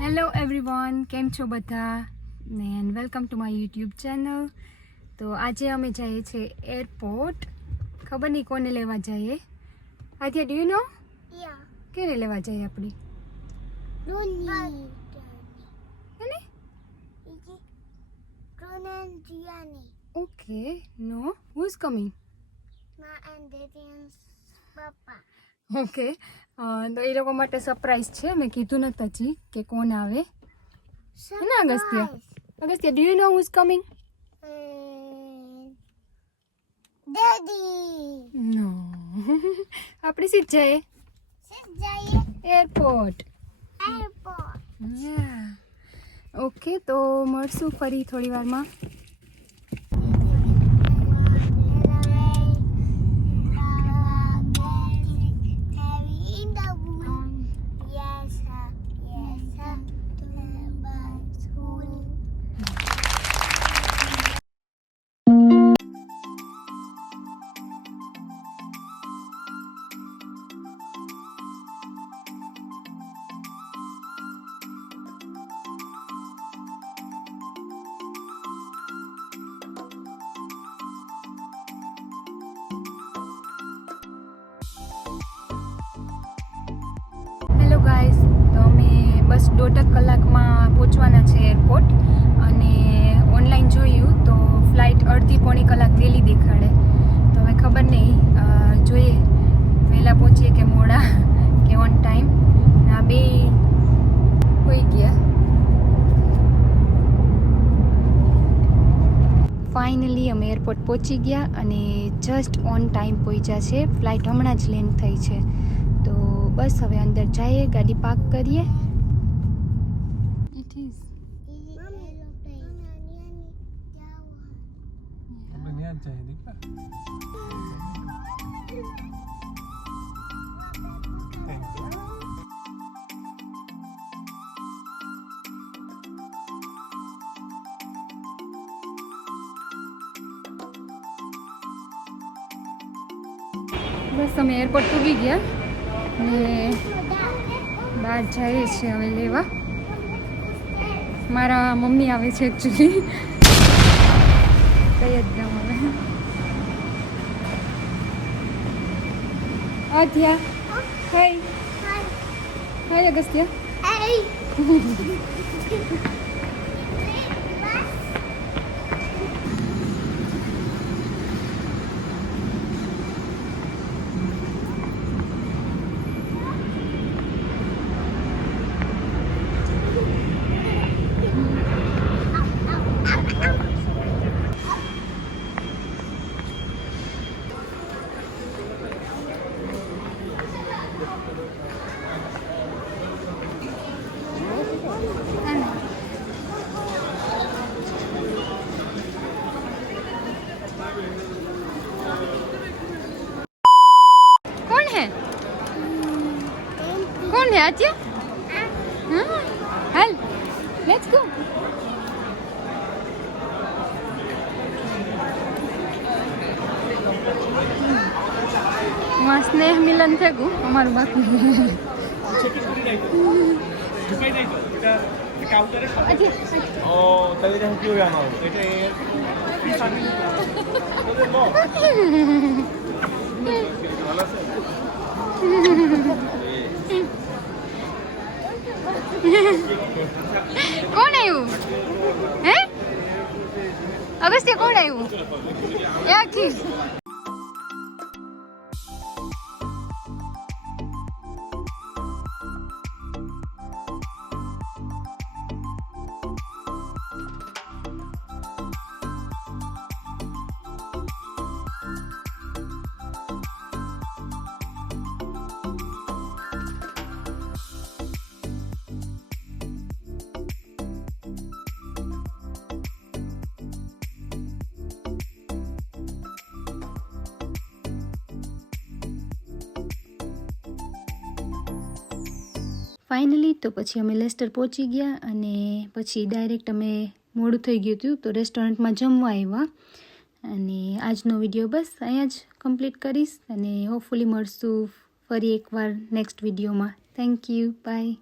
Hello everyone, કેમ છો બધા ને and welcome to my YouTube channel. તો આજે અમે જઈએ છીએ એરપોર્ટ. ખબર નહીં કોને લેવા જઈએ. Aadya, do you know? કેને લેવા જઈએ આપણી? Okay, no, who is coming? Okay, તો એ લોકો માટે સરપ્રાઈઝ છે. મેં કીધું નથી હજી કે કોણ આવે. હે ને Agastya? Agastya, do you know who is coming? No. આપણે સીધ જઈએ એરપોર્ટ. ઓકે, તો મળશું ફરી થોડી વારમાં. હેલો ગાઈઝ, તો અમે બસ 1.5 કલાકમાં પહોંચવાના છે એરપોર્ટ. અને ઓનલાઈન જોયું તો ફ્લાઇટ અડધી પોણી કલાક વહેલી દેખાડે. તો હવે ખબર નહીં, જોઈએ વહેલા પહોંચીએ કે મોડા કે ઓન ટાઈમ. આ બે હોઈ ગયા. ફાઇનલી અમે એરપોર્ટ પહોંચી ગયા અને જસ્ટ ઓન ટાઈમ પહોંચ્યા છે. ફ્લાઇટ હમણાં જ લેન્ડ થઈ છે. તો બસ હવે અંદર જઈએ, ગાડી પાર્ક કરીએ. ઇટ ઇઝ બસ અમે એરપોર્ટ પૂગી ગયા ને બહાર જઈએ છીએ હવે લેવા. મારા મમ્મી આવે છે એકચ્યુઅલી. કઈ જ દઉં હવે. આધ્યા, હાય. હાય અગસ્ત્ય. कौन है आद्या? हाँ, हेल, लेट्स गो. वहाँ स्नेह मिलन थे गु हमारे बाकी. કોણ આવ્યું? હે અગસ્ત્ય, કોણ આવ્યું? યાથી ફાઇનલી તો પછી અમે લેસ્ટર પહોંચી ગયા અને પછી ડાયરેક્ટ અમે મોડું થઈ ગયું હતું તો રેસ્ટોરન્ટમાં જમવા આવ્યા. અને આજનો વિડીયો બસ અહીંયા જ કમ્પ્લીટ કરીશ અને હોપફુલી મળશું ફરી એકવાર નેક્સ્ટ વિડીયોમાં. Thank you, by.